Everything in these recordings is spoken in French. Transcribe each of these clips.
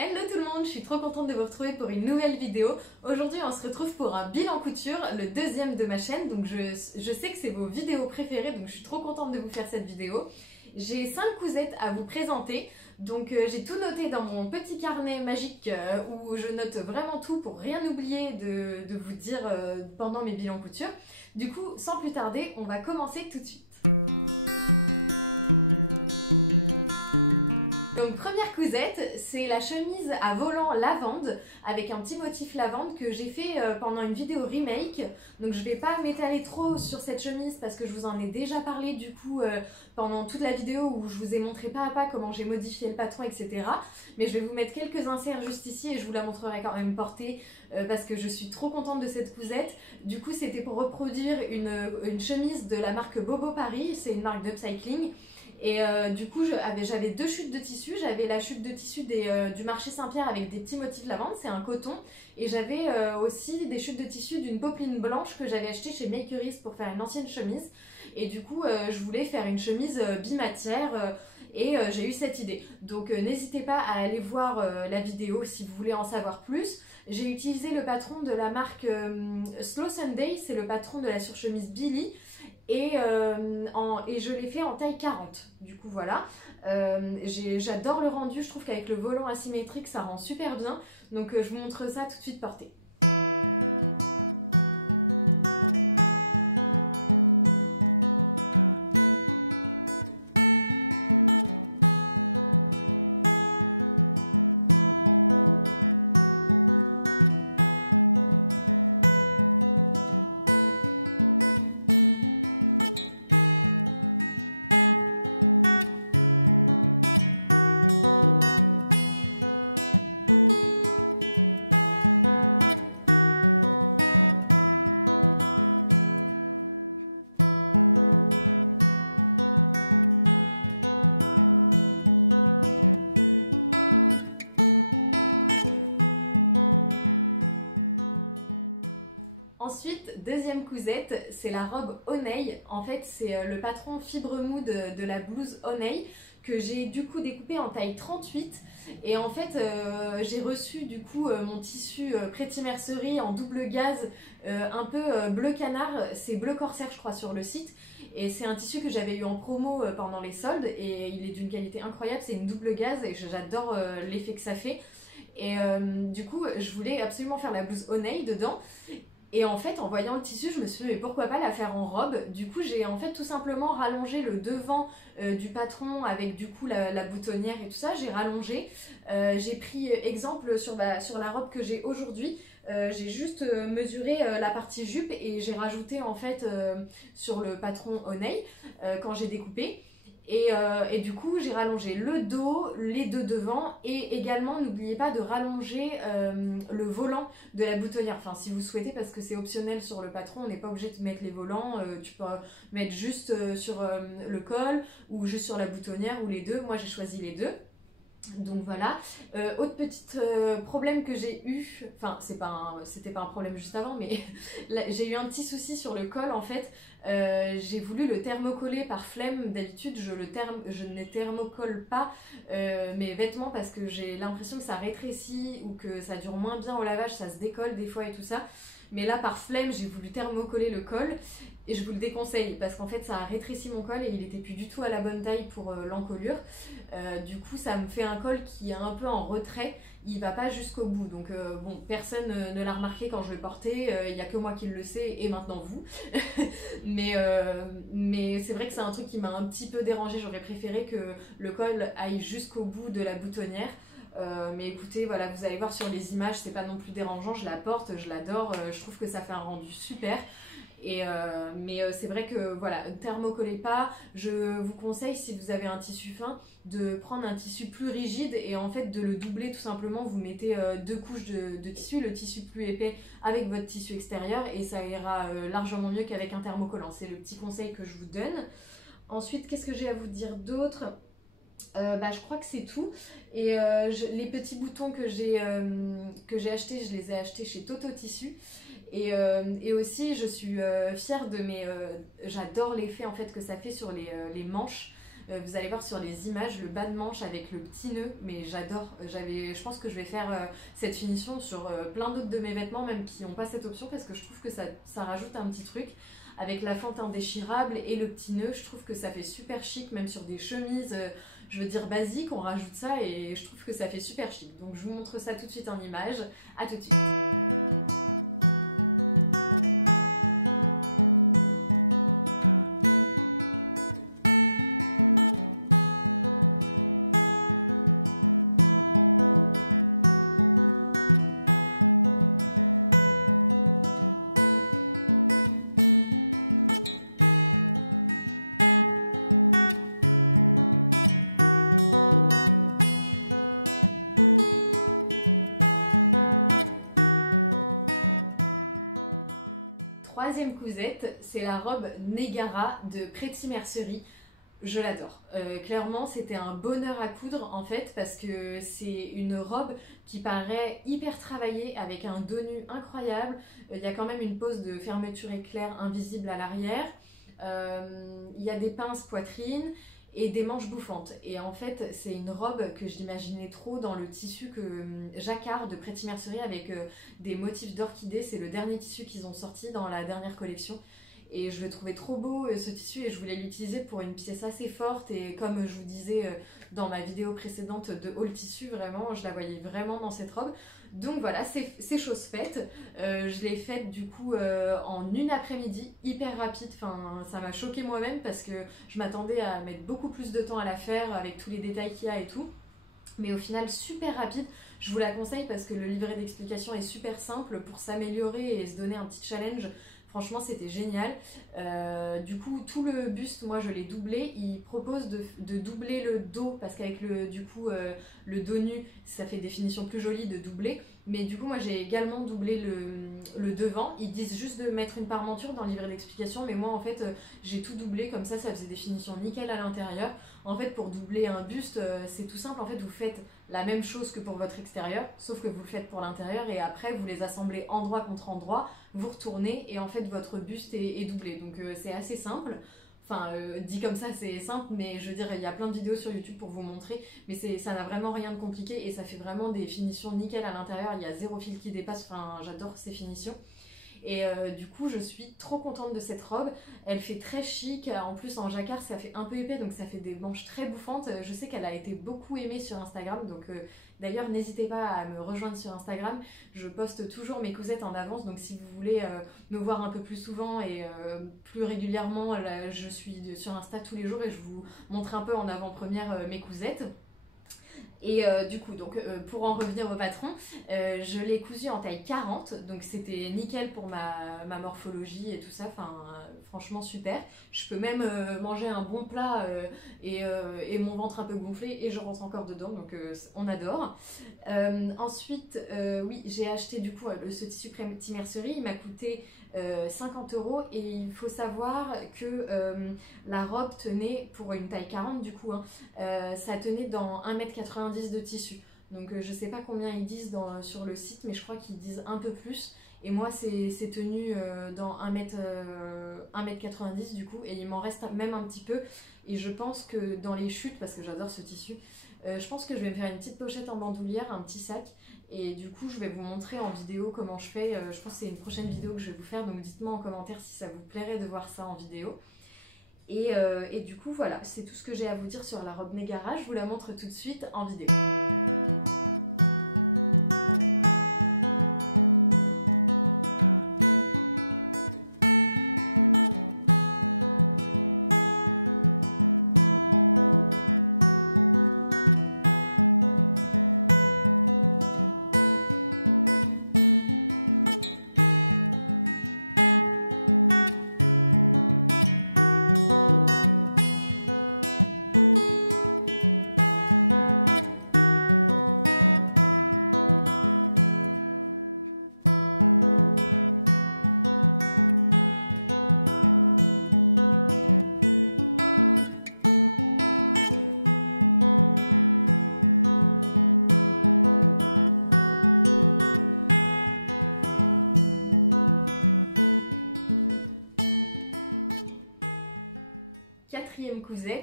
Hello tout le monde, je suis trop contente de vous retrouver pour une nouvelle vidéo. Aujourd'hui on se retrouve pour un bilan couture, le deuxième de ma chaîne, donc je sais que c'est vos vidéos préférées, donc je suis trop contente de vous faire cette vidéo. J'ai 5 cousettes à vous présenter, donc j'ai tout noté dans mon petit carnet magique où je note vraiment tout pour rien oublier de vous dire pendant mes bilans couture. Du coup, sans plus tarder, on va commencer tout de suite. C'est la chemise à volant lavande avec un petit motif lavande que j'ai fait pendant une vidéo remake. Donc je vais pas m'étaler trop sur cette chemise parce que je vous en ai déjà parlé du coup pendant toute la vidéo où je vous ai montré pas à pas comment j'ai modifié le patron, etc. Mais je vais vous mettre quelques inserts juste ici et je vous la montrerai quand même portée parce que je suis trop contente de cette cousette. Du coup c'était pour reproduire une chemise de la marque Bobo Paris, c'est une marque d'upcycling. Et du coup j'avais deux chutes de tissu, j'avais la chute de tissu du marché Saint-Pierre avec des petits motifs lavande, c'est un coton, et j'avais aussi des chutes de tissu d'une popeline blanche que j'avais acheté chez Makerist pour faire une ancienne chemise, et du coup je voulais faire une chemise bimatière et j'ai eu cette idée. Donc n'hésitez pas à aller voir la vidéo si vous voulez en savoir plus. J'ai utilisé le patron de la marque Slow Sunday, c'est le patron de la surchemise Billy. Et je l'ai fait en taille 40, du coup voilà. J'adore le rendu, je trouve qu'avec le volant asymétrique ça rend super bien. Donc je vous montre ça tout de suite porté. Ensuite, deuxième cousette, c'est la robe Honey. En fait, c'est le patron fibre mou de la blouse Honey que j'ai du coup découpé en taille 38. Et en fait, j'ai reçu du coup mon tissu Pretty Mercerie en double gaze, un peu bleu canard. C'est bleu corsaire, je crois, sur le site. Et c'est un tissu que j'avais eu en promo pendant les soldes et il est d'une qualité incroyable. C'est une double gaze et j'adore l'effet que ça fait. Et du coup, je voulais absolument faire la blouse Honey dedans. Et en fait, en voyant le tissu, je me suis dit, mais pourquoi pas la faire en robe? Du coup, j'ai en fait tout simplement rallongé le devant du patron avec du coup la boutonnière et tout ça. J'ai rallongé. J'ai pris exemple sur la robe que j'ai aujourd'hui. J'ai juste mesuré la partie jupe et j'ai rajouté en fait sur le patron Honey quand j'ai découpé. Et du coup, j'ai rallongé le dos, les deux devants et également, n'oubliez pas de rallonger le volant de la boutonnière. Enfin, si vous souhaitez, parce que c'est optionnel sur le patron, on n'est pas obligé de mettre les volants. Tu peux mettre juste sur le col ou juste sur la boutonnière ou les deux. Moi, j'ai choisi les deux. Donc voilà, autre petit problème que j'ai eu, enfin c'était pas un problème juste avant, mais j'ai eu un petit souci sur le col en fait. J'ai voulu le thermocoller par flemme. D'habitude je ne thermocolle pas mes vêtements parce que j'ai l'impression que ça rétrécit ou que ça dure moins bien au lavage, ça se décolle des fois et tout ça. Mais là par flemme j'ai voulu thermocoller le col et je vous le déconseille parce qu'en fait ça a rétréci mon col et il était plus du tout à la bonne taille pour l'encolure. Du coup ça me fait un col qui est un peu en retrait, il va pas jusqu'au bout. Donc bon, personne ne l'a remarqué quand je le portais, il n'y a que moi qui le sais et maintenant vous. mais c'est vrai que c'est un truc qui m'a un petit peu dérangé, j'aurais préféré que le col aille jusqu'au bout de la boutonnière. Mais écoutez, voilà, vous allez voir sur les images, c'est pas non plus dérangeant, je la porte, je l'adore, je trouve que ça fait un rendu super. Mais c'est vrai que voilà, ne thermocollez pas. Je vous conseille, si vous avez un tissu fin, de prendre un tissu plus rigide et en fait de le doubler tout simplement. Vous mettez deux couches de tissu, le tissu plus épais avec votre tissu extérieur et ça ira largement mieux qu'avec un thermocollant. C'est le petit conseil que je vous donne. Ensuite, qu'est-ce que j'ai à vous dire d'autre? Je crois que c'est tout. Et les petits boutons que j'ai achetés, je les ai achetés chez Toto Tissu. Et aussi, je suis fière de mes... j'adore l'effet en fait que ça fait sur les manches. Vous allez voir sur les images le bas de manche avec le petit nœud, mais j'adore. Je pense que je vais faire cette finition sur plein d'autres de mes vêtements, même qui n'ont pas cette option, parce que je trouve que ça rajoute un petit truc. Avec la fente indéchirable et le petit nœud, je trouve que ça fait super chic, même sur des chemises, je veux dire basiques, on rajoute ça et je trouve que ça fait super chic. Donc je vous montre ça tout de suite en image. À tout de suite. Troisième cousette, c'est la robe Negara de Pretty Mercerie. Je l'adore. Clairement, c'était un bonheur à coudre en fait parce que c'est une robe qui paraît hyper travaillée avec un dos nu incroyable. Il y a quand même une pose de fermeture éclair invisible à l'arrière. Il y a des pinces poitrine et des manches bouffantes. Et en fait, c'est une robe que j'imaginais trop dans le tissu jacquard de Pretty Mercerie avec des motifs d'orchidées. C'est le dernier tissu qu'ils ont sorti dans la dernière collection. Et je le trouvais trop beau ce tissu et je voulais l'utiliser pour une pièce assez forte. Et comme je vous disais dans ma vidéo précédente de haul tissu, vraiment, je la voyais vraiment dans cette robe. Donc voilà, c'est chose faite. Je l'ai faite du coup en une après-midi, hyper rapide. Enfin, ça m'a choquée moi-même parce que je m'attendais à mettre beaucoup plus de temps à la faire avec tous les détails qu'il y a et tout. Mais au final, super rapide. Je vous la conseille parce que le livret d'explication est super simple pour s'améliorer et se donner un petit challenge. Franchement, c'était génial. Du coup, tout le buste, moi, je l'ai doublé. Il propose de doubler le dos parce qu'avec le dos nu, ça fait des finitions plus jolies de doubler. Mais du coup, moi, j'ai également doublé le devant. Ils disent juste de mettre une parmenture dans le livret d'explication. Mais moi, en fait, j'ai tout doublé. Comme ça faisait des finitions nickel à l'intérieur. En fait, pour doubler un buste, c'est tout simple. En fait, vous faites la même chose que pour votre extérieur, sauf que vous le faites pour l'intérieur. Et après, vous les assemblez endroit contre endroit. Vous retournez et en fait, votre buste est doublé. Donc, c'est assez simple. Enfin, dit comme ça, c'est simple, mais je veux dire, il y a plein de vidéos sur YouTube pour vous montrer, mais ça n'a vraiment rien de compliqué et ça fait vraiment des finitions nickel à l'intérieur. Il y a zéro fil qui dépasse, enfin, j'adore ces finitions. Et du coup, je suis trop contente de cette robe. Elle fait très chic. En plus, en jacquard, ça fait un peu épais, donc ça fait des manches très bouffantes. Je sais qu'elle a été beaucoup aimée sur Instagram, donc d'ailleurs, n'hésitez pas à me rejoindre sur Instagram. Je poste toujours mes cousettes en avance, donc si vous voulez me voir un peu plus souvent et plus régulièrement, là, je suis sur Insta tous les jours et je vous montre un peu en avant-première mes cousettes. Et du coup, pour en revenir au patron, je l'ai cousu en taille 40, donc c'était nickel pour ma morphologie et tout ça, enfin franchement super. Je peux même manger un bon plat et mon ventre un peu gonflé et je rentre encore dedans, donc on adore. Ensuite, oui, j'ai acheté du coup ce tissu Pretty Mercerie, il m'a coûté 50 € et il faut savoir que la robe tenait pour une taille 40 du coup, ça tenait dans 1,90 m de tissu. Donc je sais pas combien ils disent sur le site, mais je crois qu'ils disent un peu plus. Et moi c'est tenu dans 1,90 m du coup, et il m'en reste même un petit peu. Et je pense que dans les chutes, parce que j'adore ce tissu, je pense que je vais me faire une petite pochette en bandoulière, un petit sac. Et du coup, je vais vous montrer en vidéo comment je fais. Je pense que c'est une prochaine vidéo que je vais vous faire. Donc dites-moi en commentaire si ça vous plairait de voir ça en vidéo. Et du coup, voilà, c'est tout ce que j'ai à vous dire sur la robe Negara. Je vous la montre tout de suite en vidéo.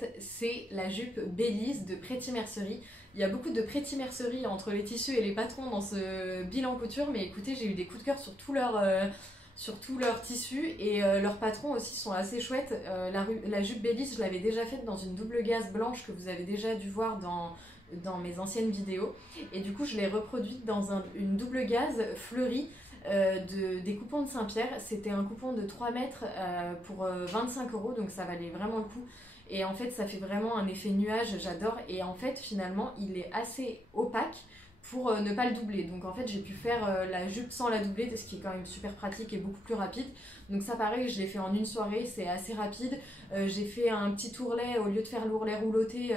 cousette, c'est la jupe Belize de Pretty Mercerie. Il y a beaucoup de Pretty Mercerie entre les tissus et les patrons dans ce bilan couture, mais écoutez, j'ai eu des coups de cœur sur tous leurs tissus et leurs patrons aussi sont assez chouettes. La jupe Belize, je l'avais déjà faite dans une double gaze blanche que vous avez déjà dû voir dans mes anciennes vidéos. Et du coup, je l'ai reproduite dans une double gaze fleurie des coupons de Saint-Pierre. C'était un coupon de 3 mètres pour 25 €, donc ça valait vraiment le coup. Et en fait, ça fait vraiment un effet nuage, j'adore. Et en fait, finalement, il est assez opaque pour ne pas le doubler. Donc en fait, j'ai pu faire la jupe sans la doubler, ce qui est quand même super pratique et beaucoup plus rapide. Donc ça, pareil, je l'ai fait en une soirée, c'est assez rapide. J'ai fait un petit ourlet au lieu de faire l'ourlet rouloté.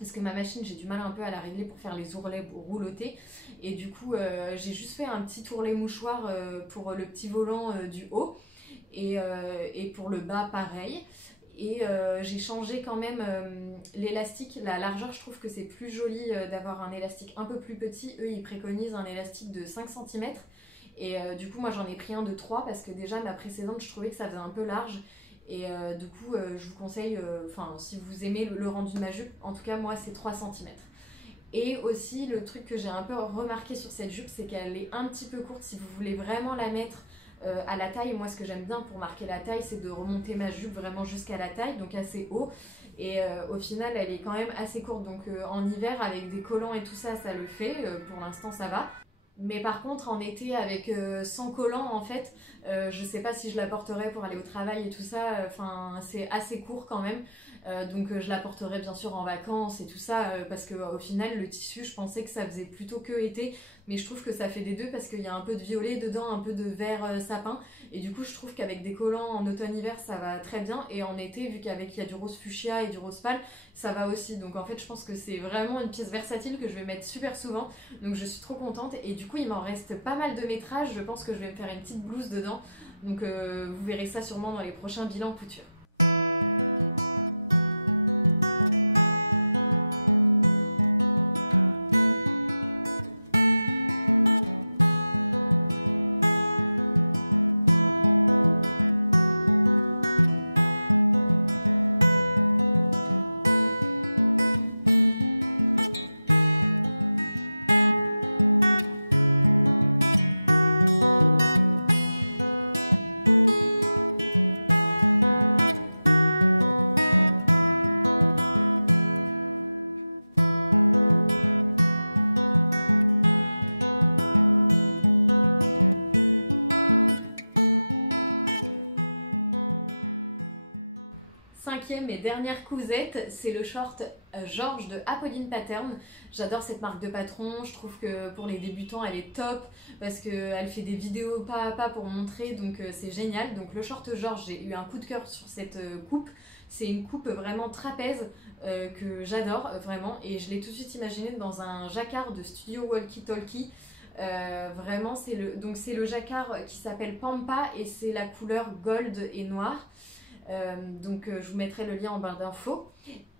Parce que ma machine, j'ai du mal un peu à la régler pour faire les ourlets roulotés. Et du coup, j'ai juste fait un petit ourlet mouchoir pour le petit volant du haut. Et pour le bas, pareil. Et j'ai changé quand même l'élastique, la largeur. Je trouve que c'est plus joli d'avoir un élastique un peu plus petit. Eux, ils préconisent un élastique de 5 cm. Et du coup, moi, j'en ai pris un de 3 parce que déjà, ma précédente, je trouvais que ça faisait un peu large. Et du coup, je vous conseille, si vous aimez le rendu de ma jupe, en tout cas, moi, c'est 3 cm. Et aussi, le truc que j'ai un peu remarqué sur cette jupe, c'est qu'elle est un petit peu courte. Si vous voulez vraiment la mettre à la taille, moi, ce que j'aime bien pour marquer la taille, c'est de remonter ma jupe vraiment jusqu'à la taille, donc assez haut. Et au final, elle est quand même assez courte. Donc en hiver, avec des collants et tout ça, ça le fait. Pour l'instant, ça va. Mais par contre, en été, avec sans collant, en fait, je sais pas si je la porterai pour aller au travail et tout ça. C'est assez court quand même. Donc je la porterai bien sûr en vacances et tout ça. Parce qu'au final, le tissu, je pensais que ça faisait plutôt que été. Mais je trouve que ça fait des deux parce qu'il y a un peu de violet dedans, un peu de vert sapin. Et du coup, je trouve qu'avec des collants en automne-hiver, ça va très bien. Et en été, vu qu'il y a du rose fuchsia et du rose pâle, ça va aussi. Donc en fait, je pense que c'est vraiment une pièce versatile que je vais mettre super souvent. Donc je suis trop contente. Et du coup, il m'en reste pas mal de métrage. Je pense que je vais me faire une petite blouse dedans. Donc vous verrez ça sûrement dans les prochains bilans couture. Cinquième et dernière cousette, c'est le short George de Apolline Pattern. J'adore cette marque de patron, je trouve que pour les débutants elle est top parce qu'elle fait des vidéos pas à pas pour montrer, donc c'est génial. Donc le short George, j'ai eu un coup de cœur sur cette coupe. C'est une coupe vraiment trapèze que j'adore vraiment, et je l'ai tout de suite imaginé dans un jacquard de Studio Walkie Talkie. Vraiment c'est le jacquard qui s'appelle Pampa et c'est la couleur gold et noir. Je vous mettrai le lien en barre d'infos.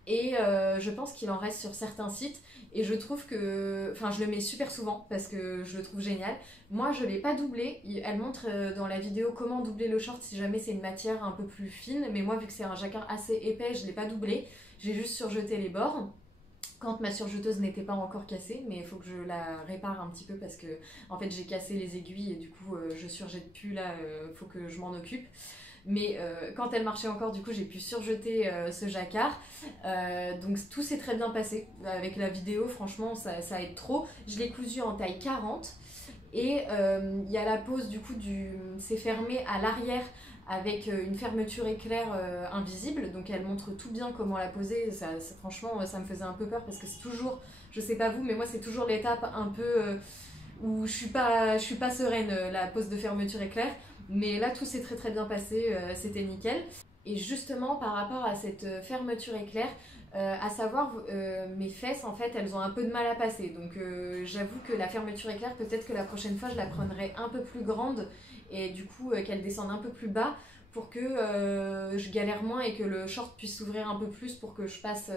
Et je pense qu'il en reste sur certains sites. Et je trouve que... je le mets super souvent parce que je le trouve génial. Moi, je ne l'ai pas doublé. Elle montre dans la vidéo comment doubler le short si jamais c'est une matière un peu plus fine. Mais moi, vu que c'est un jacquard assez épais, je ne l'ai pas doublé. J'ai juste surjeté les bords quand ma surjeteuse n'était pas encore cassée, mais il faut que je la répare un petit peu parce que en fait j'ai cassé les aiguilles et du coup je surjette plus là, faut que je m'en occupe. Mais quand elle marchait encore, du coup j'ai pu surjeter ce jacquard. Donc tout s'est très bien passé. Avec la vidéo, franchement ça aide trop. Je l'ai cousu en taille 40 et il y a la pose du coup c'est fermé à l'arrière avec une fermeture éclair invisible, donc elle montre tout bien comment la poser. Franchement ça me faisait un peu peur parce que c'est toujours, je sais pas vous, mais moi c'est toujours l'étape un peu où je suis pas sereine, la pose de fermeture éclair. Mais là tout s'est très très bien passé, c'était nickel. Et justement par rapport à cette fermeture éclair, à savoir mes fesses en fait elles ont un peu de mal à passer, donc j'avoue que la fermeture éclair, peut-être que la prochaine fois je la prendrai un peu plus grande et du coup qu'elle descende un peu plus bas pour que je galère moins et que le short puisse s'ouvrir un peu plus pour que je passe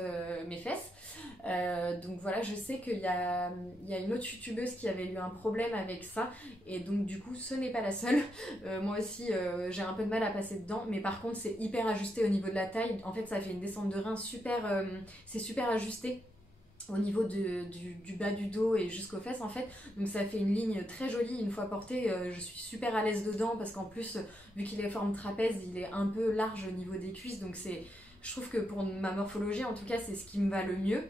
mes fesses. Donc voilà, je sais qu'il y a une autre youtubeuse qui avait eu un problème avec ça, et donc du coup ce n'est pas la seule. Moi aussi j'ai un peu de mal à passer dedans, mais par contre c'est hyper ajusté au niveau de la taille. En fait ça fait une descente de rein super, c'est super ajusté au niveau du bas du dos et jusqu'aux fesses en fait, donc ça fait une ligne très jolie une fois portée. Je suis super à l'aise dedans parce qu'en plus vu qu'il est forme trapèze, il est un peu large au niveau des cuisses, donc je trouve que pour ma morphologie en tout cas c'est ce qui me va le mieux.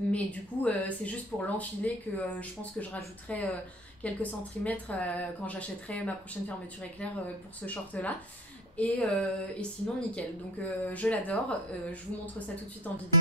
Mais du coup c'est juste pour l'enfiler que je pense que je rajouterai quelques centimètres quand j'achèterai ma prochaine fermeture éclair pour ce short là, et sinon nickel. Donc je l'adore, je vous montre ça tout de suite en vidéo.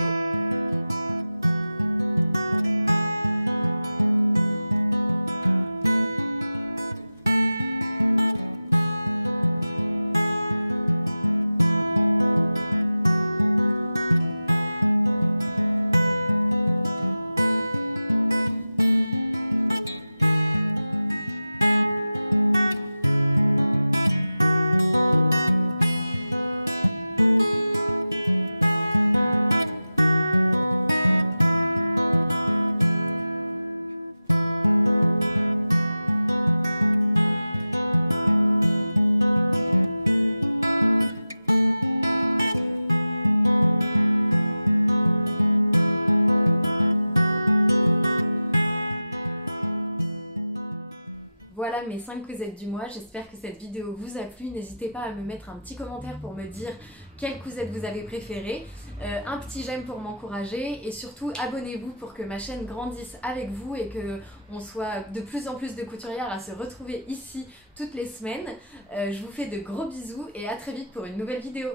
Voilà mes 5 cousettes du mois, j'espère que cette vidéo vous a plu. N'hésitez pas à me mettre un petit commentaire pour me dire quelle cousette vous avez préférée, un petit j'aime pour m'encourager, et surtout abonnez-vous pour que ma chaîne grandisse avec vous et qu'on soit de plus en plus de couturières à se retrouver ici toutes les semaines. Je vous fais de gros bisous et à très vite pour une nouvelle vidéo.